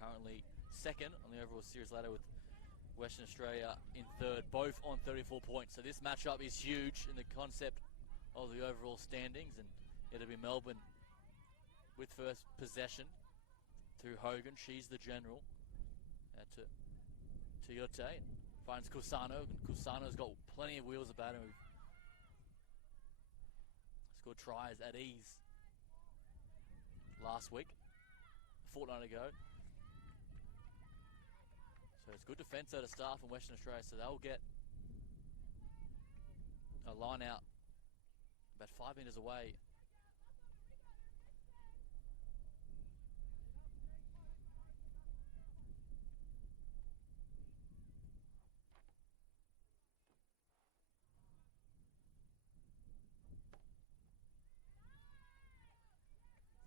currently second on the overall series ladder with Western Australia in third, both on 34 points. So this matchup is huge in the concept of the overall standings, and it'll be Melbourne with first possession through Hogan. She's the general. Out to Yote. Finds Kusano. Kusano's got plenty of wheels about him. Scored tries at ease last week, a fortnight ago. So it's good defence out of start from Western Australia, so they'll get a line out about 5 metres away.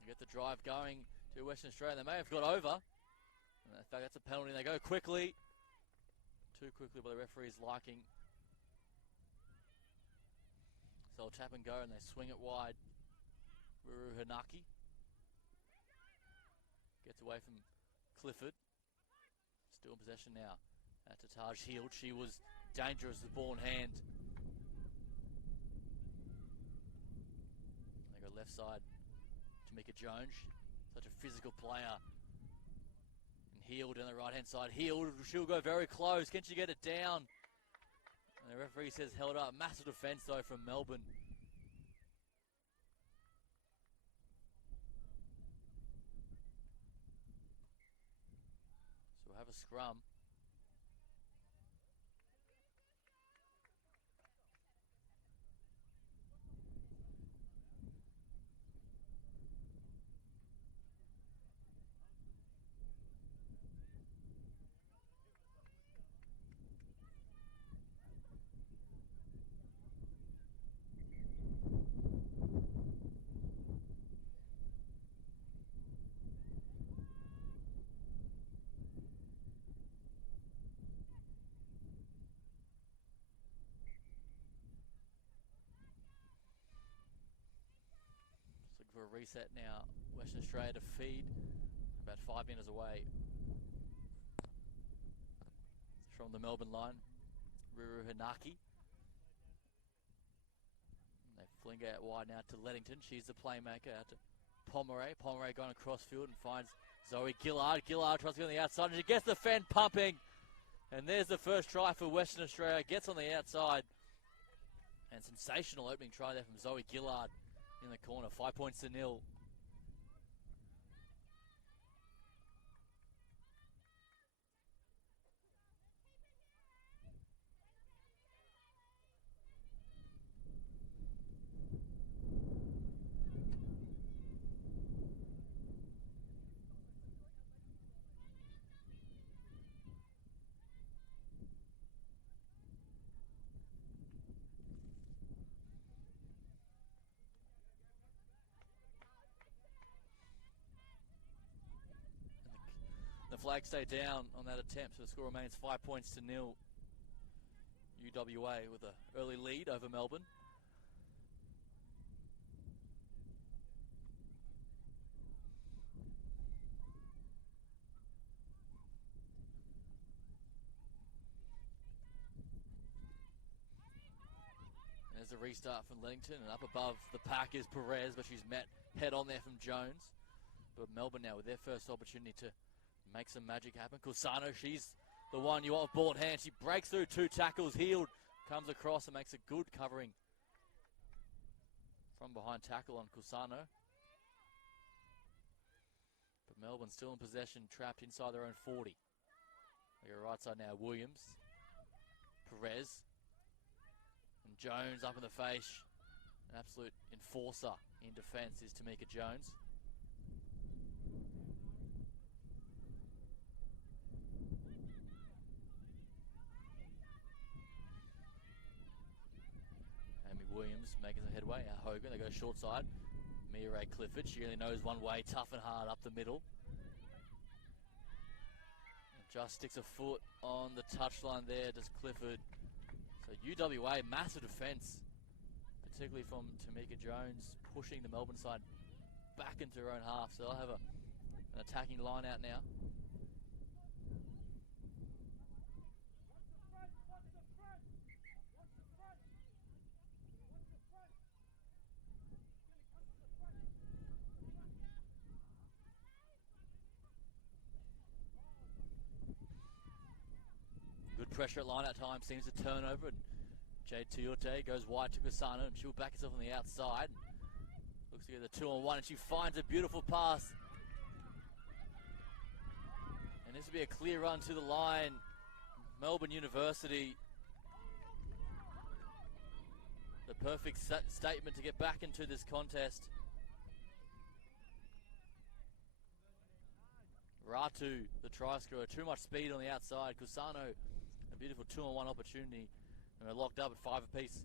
Get the drive going to Western Australia. They may have got over. In fact, that's a penalty. They go quickly. Too quickly by the referee's liking. So they'll tap and go, and they swing it wide. Ruru Hanaki gets away from Clifford. Still in possession now. Out to Taj Heald. She was dangerous with ball in hand. They go left side. Mika Jones, such a physical player. And Heald on the right-hand side. Heald, she'll go very close. Can she get it down? And the referee says held up. Massive defence, though, from Melbourne. So we'll have a scrum. For a reset now. Western Australia to feed about 5 metres away from the Melbourne line. Ruru Hanaki. They fling out wide now to Leddington. She's the playmaker. Out to Pomeray. Pomeray going across field and finds Zoe Gillard. Gillard tries to get on the outside and she gets the fend pumping. And there's the first try for Western Australia. Gets on the outside. And sensational opening try there from Zoe Gillard. In the corner, 5 points to 0. The flag stayed down on that attempt, so the score remains 5 points to 0. UWA with an early lead over Melbourne. And there's a restart from Leddington, and up above the pack is Perez, but she's met head on there from Jones. But Melbourne now with their first opportunity to make some magic happen. Kusano, she's the one you want with ball in hand. She breaks through 2 tackles. Heald comes across and makes a good covering from behind tackle on Kusano. But Melbourne still in possession, trapped inside their own 40. They go right side now. Williams, Perez, and Jones up in the face. An absolute enforcer in defence is Tamika Jones. Williams making some headway. Hogan, they go short side. Mia Ray Clifford, she only knows one way, tough and hard up the middle. And just sticks a foot on the touchline there, does Clifford. So UWA, massive defence, particularly from Tamika Jones, pushing the Melbourne side back into her own half. So they'll have an attacking line out now. pressure at line at times, seems to turn over. And Jade Tuyote goes wide to Kusano, and she'll back herself on the outside. Looks to get the 2-on-1, and she finds a beautiful pass. And this will be a clear run to the line. Melbourne University. The perfect statement to get back into this contest. Ratu, the try scorer, too much speed on the outside. Kusano, a beautiful 2-on-1 opportunity. And we're locked up at 5 apiece.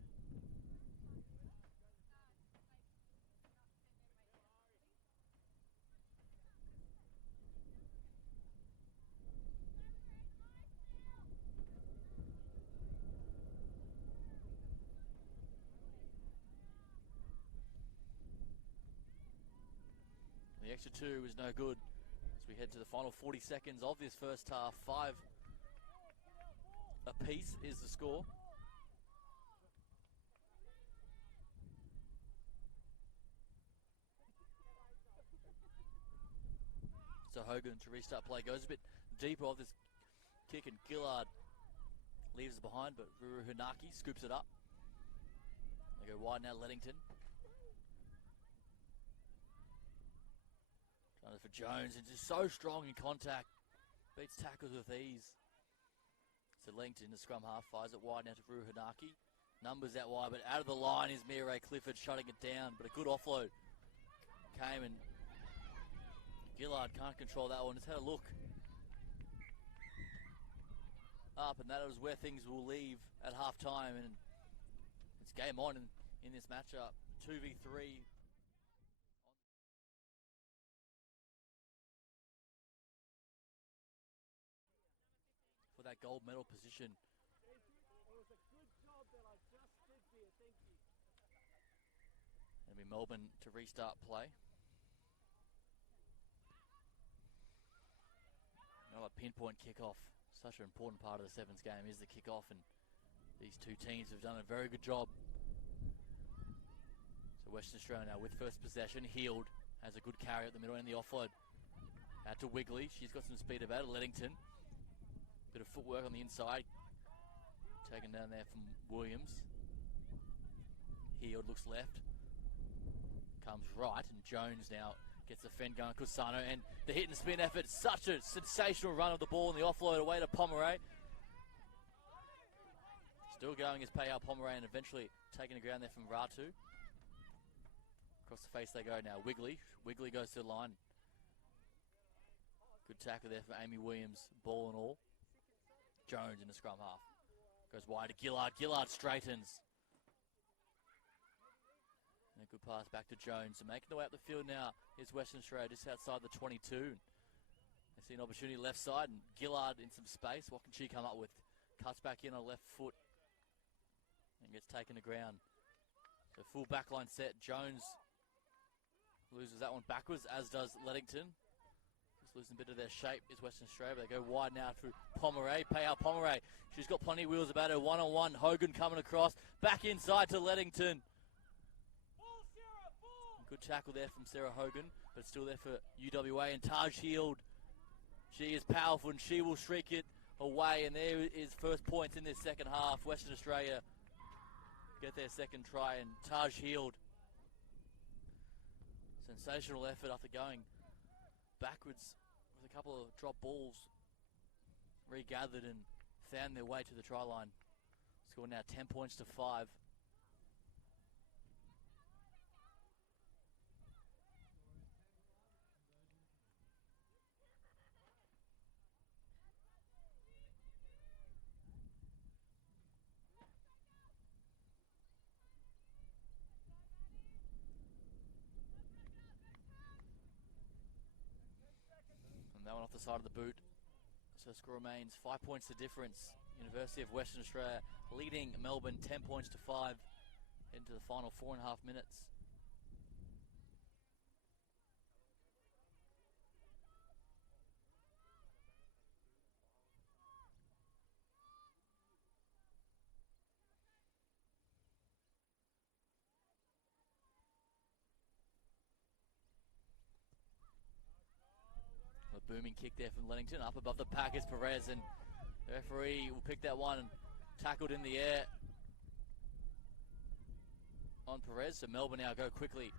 The extra 2 is no good as we head to the final 40 seconds of this first half. 5 apiece is the score. So Hogan to restart play, goes a bit deeper of this kick, and Gillard leaves it behind, but Ruru Hunaki scoops it up. They go wide now, Leddington. Trying for Jones, and just so strong in contact. Beats tackles with ease. So Leddington, the scrum half, fires it wide now to Ruru Hunaki. Numbers out wide, but out of the line is Mireille Clifford shutting it down, but a good offload came, and Gillard can't control that one. Just had a look up, and that is where things will leave at half time, and it's game on in this matchup. 2v3. For that gold medal position. It'll be Melbourne to restart play. Another pinpoint kickoff. Such an important part of the Sevens game is the kickoff, and these two teams have done a very good job. So Western Australia now with first possession. Heald has a good carry at the middle and the offload. Out to Wigley. She's got some speed about it. Leddington. Bit of footwork on the inside. Taken down there from Williams. Heald looks left. Comes right, and Jones now gets the fend going. Kusano, and the hit and spin effort. Such a sensational run of the ball, and the offload away to Pomeray. Still going is Payal Pomeray, and eventually taking the ground there from Ratu. Across the face they go now. Wigley. Wigley goes to the line. Good tackle there from Amy Williams, ball and all. Jones in the scrum half. Goes wide to Gillard. Gillard straightens. And a good pass back to Jones. So making their way up the field now is Western Australia, just outside the 22. They see an opportunity left side, and Gillard in some space. What can she come up with? Cuts back in on left foot and gets taken to ground. So full backline set. Jones loses that one backwards, as does Leddington. Just losing a bit of their shape is Western Australia. They go wide now through Pomeray. Payal Pomeray. She's got plenty of wheels about her. 1-on-1. Hogan coming across. Back inside to Leddington. Good tackle there from Sarah Hogan, but still there for UWA. And Taj Heald, she is powerful, and she will shriek it away. And there is first points in this second half. Western Australia get their second try, and Taj Heald, sensational effort after going backwards with a couple of drop balls, regathered and found their way to the try line. Score now 10 points to 5. That one off the side of the boot. So score remains 5 points the difference. University of Western Australia leading Melbourne 10 points to 5 into the final 4.5 minutes. A booming kick there from Leddington. Up above the pack is Perez, and The referee will pick that one and tackled in the air on Perez. So Melbourne now go quickly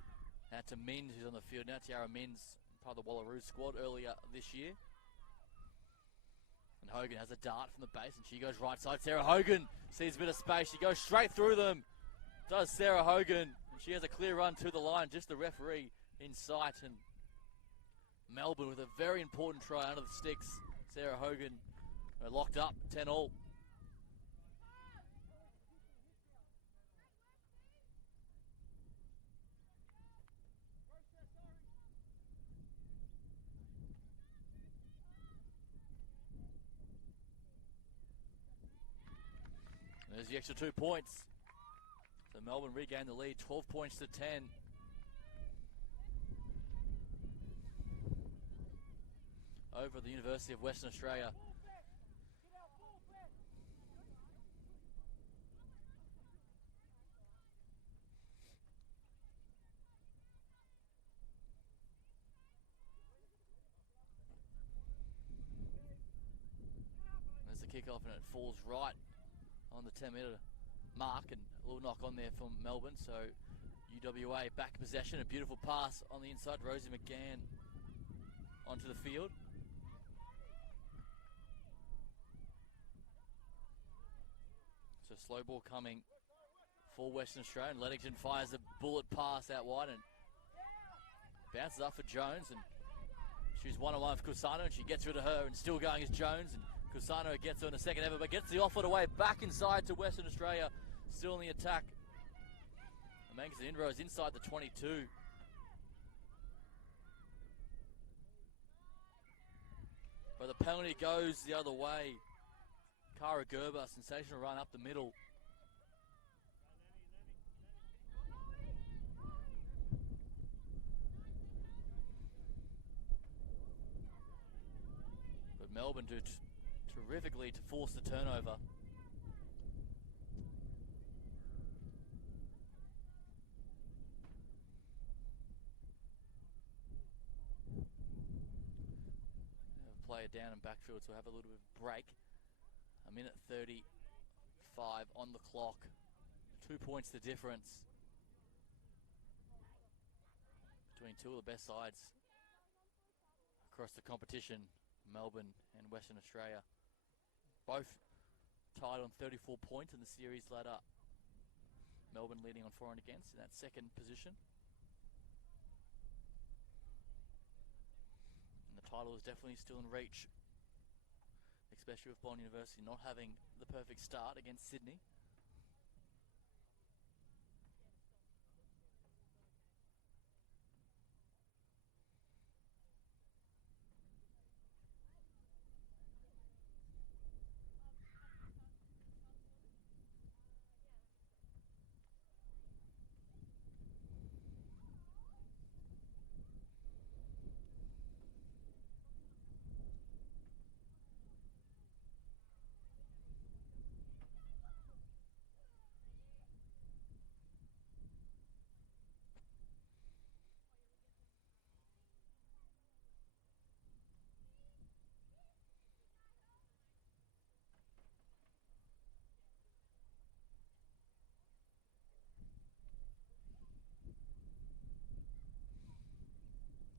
out to Mins, who's on the field now. Tiara Mins, part of the Wallaroo squad earlier this year. And Hogan has a dart from the base, and she goes right side. Sarah Hogan sees a bit of space. She goes straight through them. Does Sarah Hogan. And she has a clear run to the line. Just the referee in sight. And Melbourne with a very important try under the sticks. Sarah Hogan locked up, 10-all. There's the extra 2 points. So Melbourne regain the lead, 12 points to 10. Over the University of Western Australia. There's the kickoff, and it falls right on the 10-metre mark, and a little knock on there from Melbourne. So UWA back possession, a beautiful pass on the inside. Rosie McGann onto the field. So slow ball coming for Western Australia, and Lettington fires a bullet pass out wide and bounces up for Jones, and she's one-on-one with Cusano, and she gets rid of her, and still going is Jones, and Cusano gets her in the second ever, but gets the off-foot away back inside to Western Australia, still in the attack. And makes the inroads inside the 22. But the penalty goes the other way. Cara Gerber, sensational run up the middle. But Melbourne do terrifically to force the turnover. Player down in backfield, so have a little bit of break. A minute 35 on the clock. 2 points the difference between two of the best sides across the competition, Melbourne and Western Australia. Both tied on 34 points in the series ladder. Melbourne leading on for and against in that second position. And the title is definitely still in reach, especially with Bond University not having the perfect start against Sydney.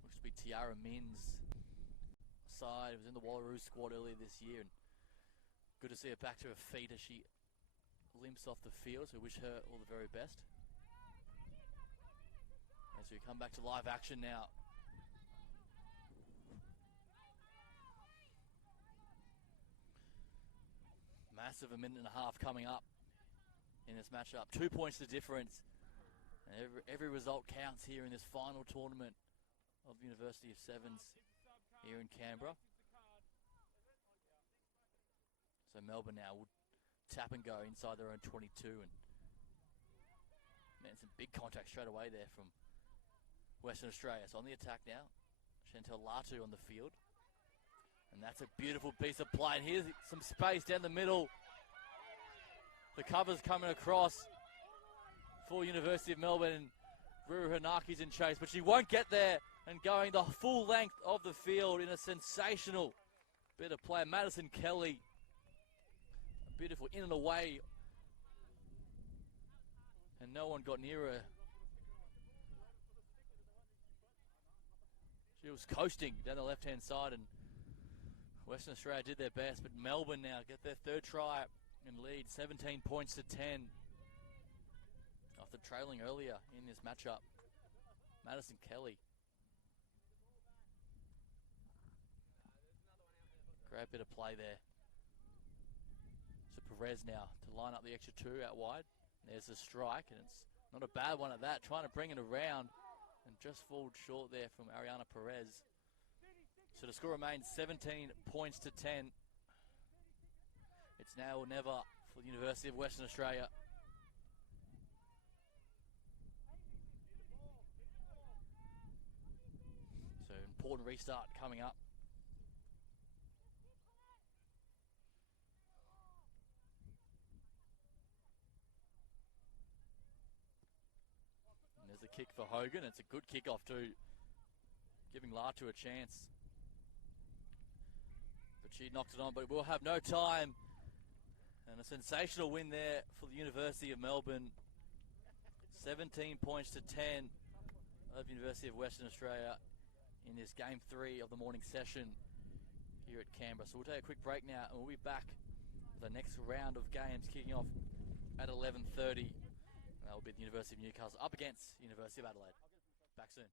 Looks to be Tiara Mins' side. Was in the Wallaroo squad earlier this year, and good to see her back to her feet as she limps off the field, so wish her all the very best. As we come back to live action now. Massive, a minute and a half coming up in this matchup. 2 points the difference. And every result counts here in this final tournament of the University of Sevens here in Canberra. So Melbourne now will tap and go inside their own 22, and man, some big contact straight away there from Western Australia. So on the attack now, Chantel Latu on the field, and that's a beautiful piece of play. And here's some space down the middle. The cover's coming across for University of Melbourne, and Ruru Hanaki's in chase, but she won't get there, and going the full length of the field in a sensational bit of play. Madison Kelly beautiful in and away. And no one got near her. She was coasting down the left-hand side, and Western Australia did their best, but Melbourne now get their third try and lead 17 points to 10 after trailing earlier in this matchup. Madison Kelly. Great bit of play there. So Perez now to line up the extra two out wide. There's a strike, and it's not a bad one at that. Trying to bring it around and just falls short there from Ariana Perez. So the score remains 17 points to 10. It's now or never for the University of Western Australia. So important restart coming up. And there's a kick for Hogan. It's a good kickoff too, giving Latu a chance. But she knocked it on, but we'll have no time. And a sensational win there for the University of Melbourne. 17 points to 10 of University of Western Australia in this game 3 of the morning session here at Canberra. So we'll take a quick break now, and we'll be back with the next round of games kicking off at 11:30. That will be the University of Newcastle up against University of Adelaide. Back soon.